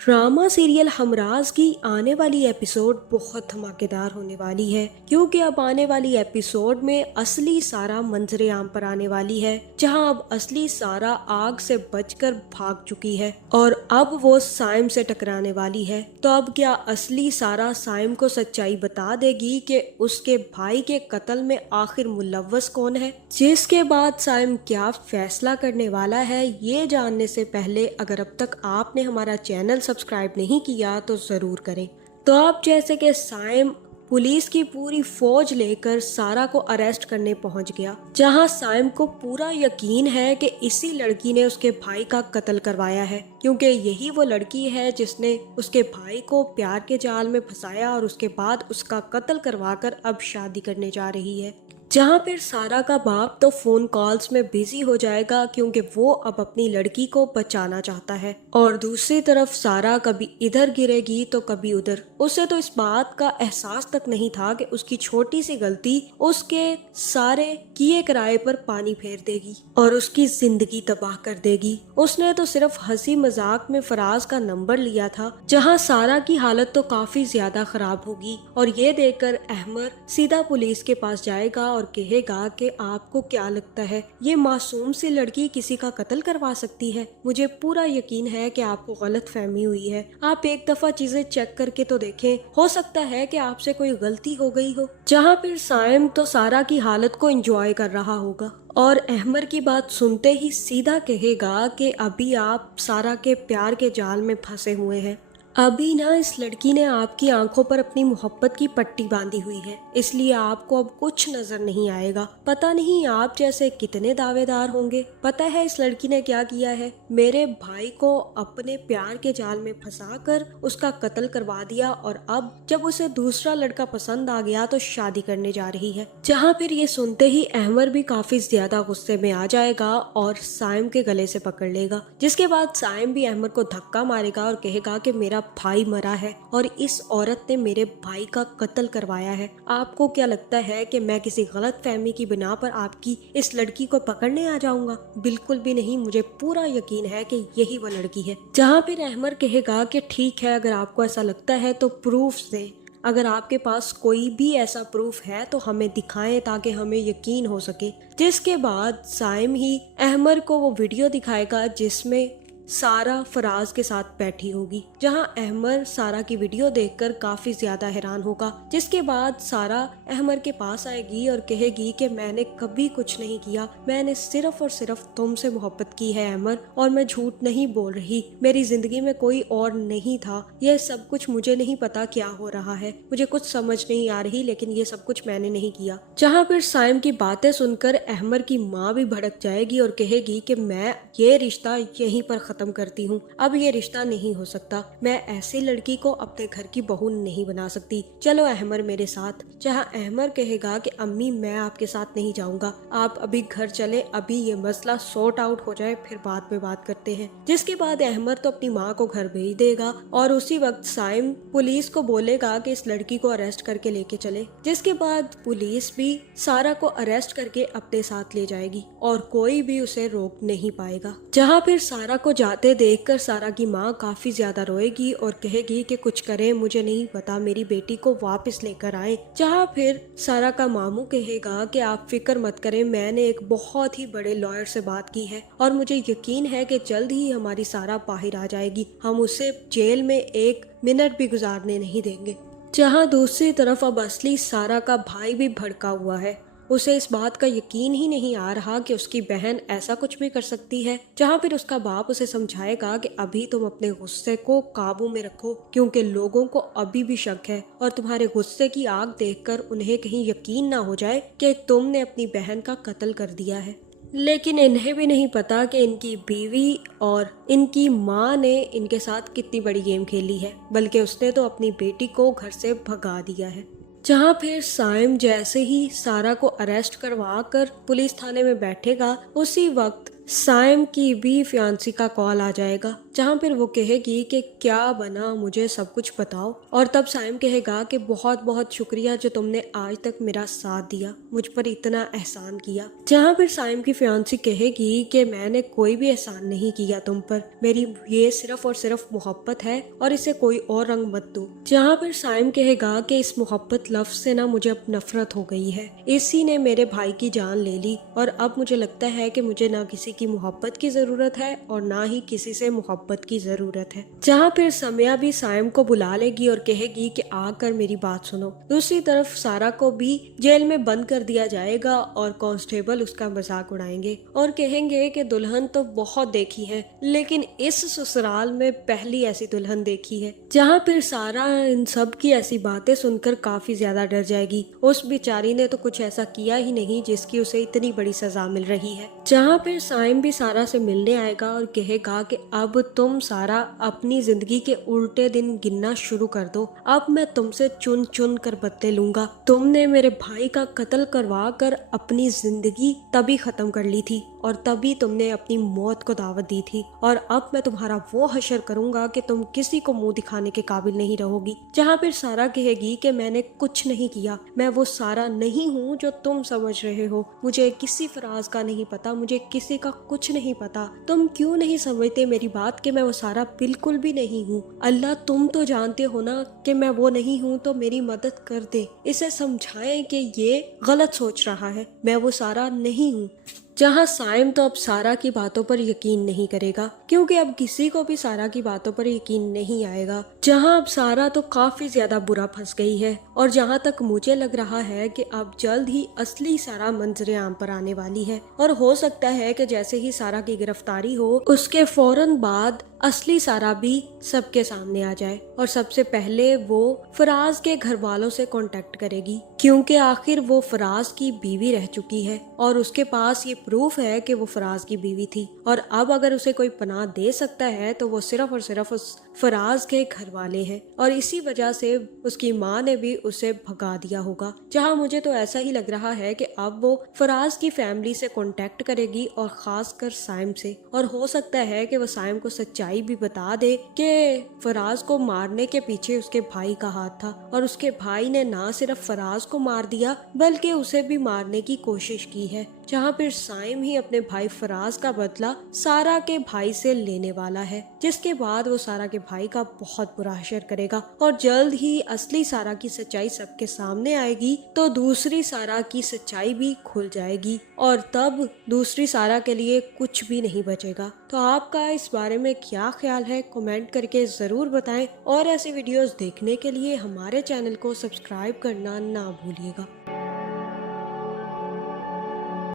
Drama serial Humraaz की आने वाली एपिसोड बहुत धमाकेदार होने वाली है, क्योंकि अब आने वाली एपिसोड में असली सारा मंजरे आम पर आने वाली है, जहां अब असली सारा आग से बचकर भाग चुकी है और अब वो साइम से टकराने वाली है। तो अब क्या असली सारा साइम को सच्चाई बता देगी कि उसके भाई के कत्ल में आखिर मुलव्वस कौन है? जिसके बाद साइम क्या फैसला करने वाला है, ये जानने से पहले अगर अब तक आपने हमारा चैनल सब्सक्राइब नहीं किया तो जरूर करें। तो अब जैसे कि साइम पुलिस की पूरी फौज लेकर सारा को अरेस्ट करने पहुंच गया, जहां साइम को पूरा यकीन है कि इसी लड़की ने उसके भाई का कत्ल करवाया है, क्योंकि यही वो लड़की है जिसने उसके भाई को प्यार के जाल में फंसाया और उसके बाद उसका कत्ल करवाकर अब शादी करने जा रही है। जहाँ फिर सारा का बाप तो फोन कॉल्स में बिजी हो जाएगा, क्योंकि वो अब अपनी लड़की को बचाना चाहता है, और दूसरी तरफ सारा कभी इधर गिरेगी तो कभी उधर। उसे तो इस बात का एहसास तक नहीं था कि उसकी छोटी सी गलती उसके सारे किए किराए पर पानी फेर देगी और उसकी जिंदगी तबाह कर देगी। उसने तो सिर्फ हंसी मजाक में फराज का नंबर लिया था, जहाँ सारा की हालत तो काफी ज्यादा खराब होगी, और ये देखकर अहमद सीधा पुलिस के पास जाएगा और कहेगा कि आपको क्या लगता है, ये मासूम सी लड़की किसी का कत्ल करवा सकती है? मुझे पूरा यकीन है कि आपको गलत फहमी हुई है। आप एक दफा चीजें चेक करके तो देखें, हो सकता है कि आपसे कोई गलती हो गई हो। जहाँ फिर साइम तो सारा की हालत को एंजॉय कर रहा होगा और अहमद की बात सुनते ही सीधा कहेगा कि अभी आप सारा के प्यार के जाल में फंसे हुए हैं। अभी ना इस लड़की ने आपकी आंखों पर अपनी मोहब्बत की पट्टी बांधी हुई है, इसलिए आपको अब कुछ नजर नहीं आएगा। पता नहीं आप जैसे कितने दावेदार होंगे। पता है इस लड़की ने क्या किया है? मेरे भाई को अपने प्यार के जाल में फंसाकर उसका कत्ल करवा दिया, और अब जब उसे दूसरा लड़का पसंद आ गया तो शादी करने जा रही है। जहाँ फिर ये सुनते ही अहमद भी काफी ज्यादा गुस्से में आ जाएगा और साइम के गले से पकड़ लेगा, जिसके बाद साइम भी अहमद को धक्का मारेगा और कहेगा कि मेरा भाई मरा है और इस औरत ने मेरे भाई का कत्ल करवाया है। आपको क्या लगता है कि मैं किसी गलत फहमी की बिना पर आपकी इस लड़की को पकड़ने आ जाऊंगा? बिल्कुल भी नहीं, मुझे पूरा यकीन है कि यही वो लड़की है। जहाँ फिर अहमद कहेगा कि ठीक है, अगर आपको ऐसा लगता है तो प्रूफ दे। अगर आपके पास कोई भी ऐसा प्रूफ है तो हमें दिखाएं ताकि हमें यकीन हो सके। जिसके बाद साइम ही अहमद को वो वीडियो दिखाएगा जिसमें सारा फराज के साथ बैठी होगी, जहां अहमद सारा की वीडियो देखकर काफी ज्यादा हैरान होगा। जिसके बाद सारा अहमद के पास आएगी और कहेगी कि मैंने कभी कुछ नहीं किया, मैंने सिर्फ और सिर्फ तुमसे मोहब्बत की है अहमद, और मैं झूठ नहीं बोल रही, मेरी जिंदगी में कोई और नहीं था। यह सब कुछ मुझे नहीं पता क्या हो रहा है, मुझे कुछ समझ नहीं आ रही, लेकिन ये सब कुछ मैंने नहीं किया। जहाँ फिर साइम की बातें सुनकर अहमद की माँ भी भड़क जाएगी और कहेगी कि मैं ये रिश्ता यहीं पर खत्म करती हूँ, अब ये रिश्ता नहीं हो सकता, मैं ऐसी लड़की को अपने घर की बहू नहीं बना सकती, चलो अहमद मेरे साथ। जहाँ अहमद कहेगा कि अम्मी मैं आपके साथ नहीं जाऊंगा, आप अभी घर चले, अभी ये मसला सॉर्ट आउट हो जाए, फिर बाद में बात करते हैं। जिसके बाद अहमद तो अपनी माँ को घर भेज देगा और उसी वक्त साइम पुलिस को बोलेगा कि इस लड़की को अरेस्ट करके लेके चले। जिसके बाद पुलिस भी सारा को अरेस्ट करके अपने साथ ले जाएगी और कोई भी उसे रोक नहीं पाएगा। जहाँ फिर सारा को जाते देखकर सारा की माँ काफी ज्यादा रोएगी और कहेगी कि कुछ करें, मुझे नहीं पता, मेरी बेटी को वापस लेकर आए। जहाँ फिर सारा का मामू कहेगा कि आप फिक्र मत करें, मैंने एक बहुत ही बड़े लॉयर से बात की है और मुझे यकीन है कि जल्द ही हमारी सारा बाहर आ जाएगी, हम उसे जेल में एक मिनट भी गुजारने नहीं देंगे। जहाँ दूसरी तरफ अब असली सारा का भाई भी भड़का हुआ है, उसे इस बात का यकीन ही नहीं आ रहा कि उसकी बहन ऐसा कुछ भी कर सकती है। जहाँ फिर उसका बाप उसे समझाएगा कि अभी तुम अपने गुस्से को काबू में रखो, क्योंकि लोगों को अभी भी शक है और तुम्हारे गुस्से की आग देखकर उन्हें कहीं यकीन ना हो जाए कि तुमने अपनी बहन का कत्ल कर दिया है। लेकिन इन्हें भी नहीं पता कि इनकी बीवी और इनकी माँ ने इनके साथ कितनी बड़ी गेम खेली है, बल्कि उसने तो अपनी बेटी को घर से भगा दिया है। जहाँ फिर साइम जैसे ही सारा को अरेस्ट करवा कर पुलिस थाने में बैठेगा, उसी वक्त साइम की भी फियांसी का कॉल आ जाएगा, जहाँ फिर वो कहेगी कि क्या बना, मुझे सब कुछ बताओ। और तब साइम कहेगा कि बहुत बहुत शुक्रिया जो तुमने आज तक मेरा साथ दिया, मुझ पर इतना एहसान किया। जहाँ फिर साइम की फियांसी कहेगी कि मैंने कोई भी एहसान नहीं किया तुम पर, मेरी ये सिर्फ और सिर्फ मोहब्बत है और इसे कोई और रंग मत दो। जहाँ फिर साइम कहेगा कि इस मोहब्बत लफ्ज से ना मुझे अब नफरत हो गई है, इसी ने मेरे भाई की जान ले ली और अब मुझे लगता है कि मुझे ना किसी की मोहब्बत की जरूरत है और ना ही किसी से मोहब्बत की जरूरत है। जहाँ फिर समया भी साइम को बुला लेगी और कहेगी कि आकर मेरी बात सुनो। दूसरी तरफ सारा को भी जेल में बंद कर दिया जाएगा और कांस्टेबल उसका मजाक उड़ाएंगे और कहेंगे कि दुल्हन तो बहुत देखी है, लेकिन इस ससुराल में पहली ऐसी दुल्हन देखी है। जहाँ फिर सारा इन सब की ऐसी बातें सुनकर काफी ज्यादा डर जाएगी। उस बेचारी ने तो कुछ ऐसा किया ही नहीं जिसकी उसे इतनी बड़ी सजा मिल रही है। जहाँ फिर साइम भी सारा से मिलने आएगा और कहेगा कि अब तुम सारा अपनी जिंदगी के उल्टे दिन गिनना शुरू कर दो, अब मैं तुमसे चुन चुन कर बदले लूंगा। तुमने मेरे भाई का कत्ल करवा कर अपनी जिंदगी तभी खत्म कर ली थी और तभी तुमने अपनी मौत को दावत दी थी, और अब मैं तुम्हारा वो हशर करूंगा कि तुम किसी को मुंह दिखाने के काबिल नहीं रहोगी। जहाँ फिर सारा कहेगी कि मैंने कुछ नहीं किया, मैं वो सारा नहीं हूँ जो तुम समझ रहे हो, मुझे किसी फराज का नहीं पता, मुझे किसी का कुछ नहीं पता। तुम क्यों नहीं समझते मेरी बात कि मैं वो सारा बिल्कुल भी नहीं हूँ। अल्लाह तुम तो जानते हो ना कि मैं वो नहीं हूँ, तो मेरी मदद कर दे, इसे समझाएं कि ये गलत सोच रहा है, मैं वो सारा नहीं हूँ। जहाँ साइम तो अब सारा की बातों पर यकीन नहीं करेगा, क्योंकि अब किसी को भी सारा की बातों पर यकीन नहीं आएगा। जहाँ अब सारा तो काफी ज्यादा बुरा फंस गई है और जहाँ तक मुझे लग रहा है कि अब जल्द ही असली सारा मंजरे आम पर आने वाली है, और हो सकता है कि जैसे ही सारा की गिरफ्तारी हो उसके फौरन बाद असली सारा भी सबके सामने आ जाए और सबसे पहले वो फराज के घर वालों से कांटेक्ट करेगी, क्योंकि आखिर वो फराज की बीवी रह चुकी है और उसके पास ये प्रूफ है कि वो फराज की बीवी थी। और अब अगर उसे कोई पनाह दे सकता है तो वो सिर्फ और सिर्फ उस फराज के घर वाले हैं, और इसी वजह से उसकी माँ ने भी उसे भगा दिया होगा। जहाँ मुझे तो ऐसा ही लग रहा है कि अब वो फराज की फैमिली से कांटेक्ट करेगी और खास कर साइम से, और हो सकता है कि वो साइम को सच्चाई भी बता दे कि फराज को मारने के पीछे उसके भाई का हाथ था और उसके भाई ने ना सिर्फ फराज को मार दिया बल्कि उसे भी मारने की कोशिश की है। जहाँ फिर साइम ही अपने भाई फराज का बदला सारा के भाई से लेने वाला है, जिसके बाद वो सारा के भाई का बहुत बुरा हशर करेगा और जल्द ही असली सारा की सच्चाई सबके सामने आएगी तो दूसरी सारा की सच्चाई भी खुल जाएगी और तब दूसरी सारा के लिए कुछ भी नहीं बचेगा। तो आपका इस बारे में क्या ख्याल है, कमेंट करके जरूर बताएं और ऐसी वीडियोस देखने के लिए हमारे चैनल को सब्सक्राइब करना ना भूलिएगा।